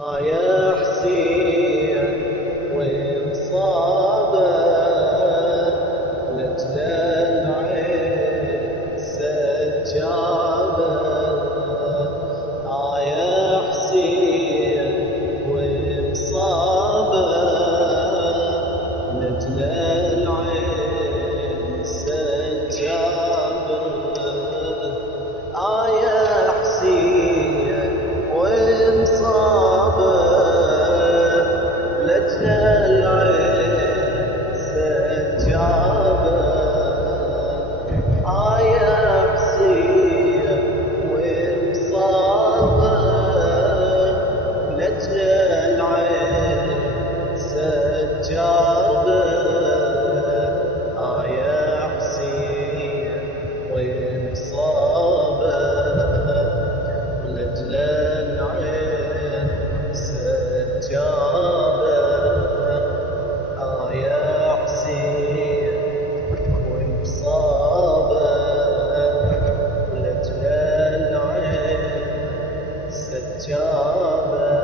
يا حسين وانصابه لجل العين سجابه. يا حسين وانصابه لجل العين سجابه. يا حسين وانصابه لجل العين سجابه. يا حسين وانصابه لجل العين سجابه. يا حسين وانصابه لجل العين سجابه. يا حسين وانصابه لجل العين سجابه.